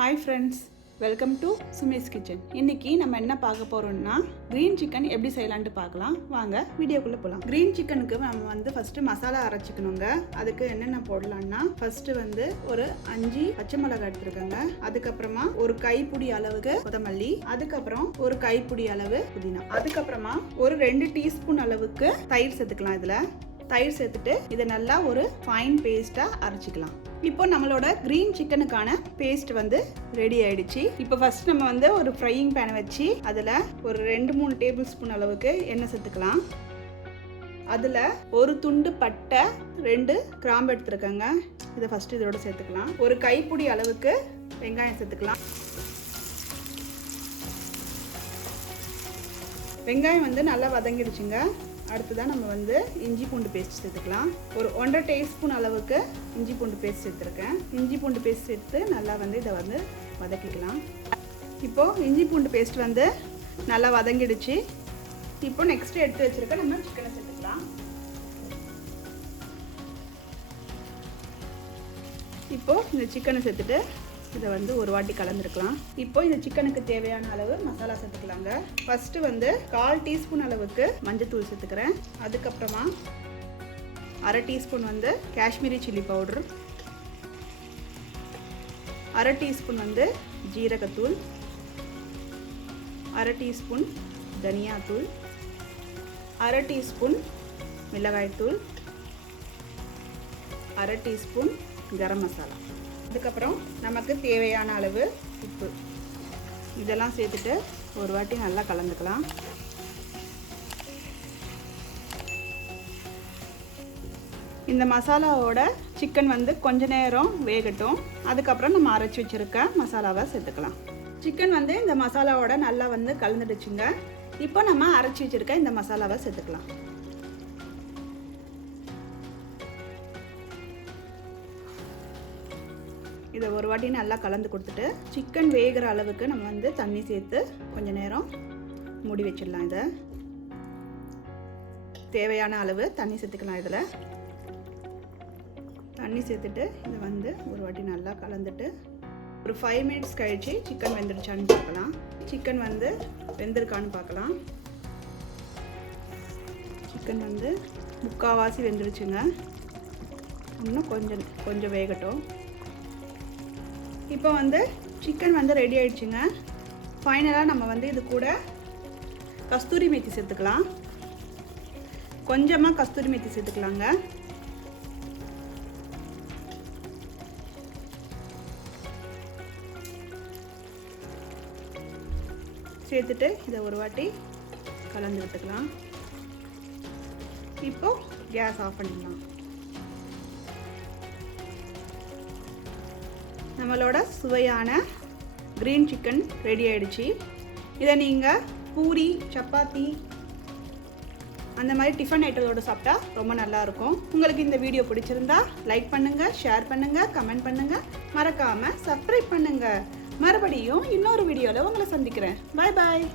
Hi friends, welcome to Sumi's Kitchen. இன்னைக்கு நம்ம என்ன பார்க்க போறோம்னா green chicken எப்படி செய்யலாம்னு பார்க்கலாம். வாங்க வீடியோக்குள்ள போலாம். green chickenக்கு நம்ம ஃபர்ஸ்ட் மசாலா அரைச்சுக்கணுங்க. அதுக்கு என்னென்ன போடலாம்னா ஃபர்ஸ்ட் ஒரு 5 பச்சை மிளகாய் எடுத்துக்கங்க. அதுக்கு அப்புறமா ஒரு கைப்பிடி அளவுக்கு கொத்தமல்லி, அதுக்கு அப்புறம் ஒரு கைப்பிடி அளவு புதினா. அதுக்கு அப்புறமா ஒரு 2 டீஸ்பூன் அளவுக்கு தயிர் சேர்த்துக்கலாம். இதுல தயிர் சேர்த்துட்டு இதை நல்லா ஒரு ஃபைன் பேஸ்டா அரைச்சிக்கலாம். இப்போ நம்மளோட கிரீன் சிக்கனுக்கான பேஸ்ட் ரெடி ஆயிடுச்சு. இப்போ ஃபர்ஸ்ட் நம்ம ஒரு ஃப்ரையிங் பேன் வச்சு அதில் ஒரு 2-3 டேபிள் ஸ்பூன் அளவுக்கு எண்ணெய் சேர்த்துக்கலாம். அதில் ஒரு துண்டு பட்டை, 2 கிராம்பு எடுத்துருக்கங்க. இதை ஃபர்ஸ்ட் இதோட சேர்த்துக்கலாம். ஒரு கைப்பிடி அளவுக்கு வெங்காயம் சேர்த்துக்கலாம். வெங்காயம் நல்லா வதங்கிடுச்சுங்க. அடுத்ததான் நம்ம இஞ்சி பூண்டு பேஸ்ட் சேர்த்துக்கலாம். ஒரு 1.5 டீஸ்பூன் அளவுக்கு இஞ்சி பூண்டு பேஸ்ட் சேர்த்துருக்கேன். இஞ்சி பூண்டு பேஸ்ட் சேர்த்து நல்லா இதை வதக்கிக்கலாம். இப்போது இஞ்சி பூண்டு பேஸ்ட் நல்லா வதங்கிடுச்சு. இப்போ நெக்ஸ்ட் எடுத்து வச்சுருக்க நம்ம சிக்கனை சேர்த்துக்கலாம். இப்போது இந்த சிக்கனை சேர்த்துட்டு இதை ஒரு வாட்டி கலந்துருக்கலாம். இப்போ இந்த சிக்கனுக்கு தேவையான அளவு மசாலா சேர்த்துக்கலாங்க. ஃபர்ஸ்ட் 1/4 டீஸ்பூன் அளவுக்கு மஞ்சத்தூள் சேர்த்துக்கிறேன். அதுக்கப்புறமா 1/2 teaspoon Kashmiri chilli powder, 1/2 teaspoon ஜீரகத்தூள், 1/2 டீஸ்பூன் தனியாத்தூள், 1/2 டீஸ்பூன் மிளகாய்த்தூள், 1/2 டீஸ்பூன் கரம் மசாலா. அதுக்கப்புறம் நமக்கு தேவையான அளவு உப்பு. இதெல்லாம் சேர்த்துட்டு ஒரு வாட்டி நல்லா கலந்துக்கலாம். இந்த மசாலாவோட சிக்கன் கொஞ்ச நேரம் வேகட்டும். அதுக்கப்புறம் நம்ம அரைச்சி வச்சிருக்க மசாலாவை சேர்த்துக்கலாம். சிக்கன் இந்த மசாலாவோட நல்லா கலந்துடுச்சுங்க. இப்போ நம்ம அரைச்சி வச்சிருக்க இந்த மசாலாவை சேர்த்துக்கலாம். இதை ஒரு வாட்டி நல்லா கலந்து கொடுத்துட்டு சிக்கன் வேகிற அளவுக்கு நம்ம தண்ணி சேர்த்து கொஞ்ச நேரம் மூடி வச்சிடலாம். இதை தேவையான அளவு தண்ணி சேர்த்துக்கலாம். இதில் தண்ணி சேர்த்துட்டு இதை ஒரு வாட்டி நல்லா கலந்துட்டு ஒரு 5 மினிட்ஸ் கழிச்சு சிக்கன் வெந்துடுச்சான்னு பார்க்கலாம். சிக்கன் வெந்திருக்கான்னு பார்க்கலாம். சிக்கன் முக்கால்வாசி வெந்துடுச்சுங்க. இன்னும் கொஞ்சம் வேகட்டும். இப்போ சிக்கன் ரெடி ஆயிடுச்சுங்க. ஃபைனலாக நம்ம இது கூட கஸ்தூரி மேத்தி சேர்த்துக்கலாம். கொஞ்சமாக கஸ்தூரி மேத்தி சேர்த்துக்கலாங்க. சேர்த்துட்டு இதை ஒரு வாட்டி கலந்து விட்டுக்கலாம். இப்போ கேஸ் ஆஃப் பண்ணிடலாம். நம்மளோட சுவையான கிரீன் சிக்கன் ரெடி ஆயிடுச்சு. இதை நீங்கள் பூரி, சப்பாத்தி அந்த மாதிரி டிஃபன் ஐட்டத்தோடு சாப்பிட்டா ரொம்ப நல்லாயிருக்கும். உங்களுக்கு இந்த வீடியோ பிடிச்சிருந்தா லைக் பண்ணுங்கள், ஷேர் பண்ணுங்கள், கமெண்ட் பண்ணுங்கள், மறக்காமல் சப்ஸ்கிரைப் பண்ணுங்கள். மறுபடியும் இன்னொரு வீடியோவில் உங்களை சந்திக்கிறேன். பாய் பாய்.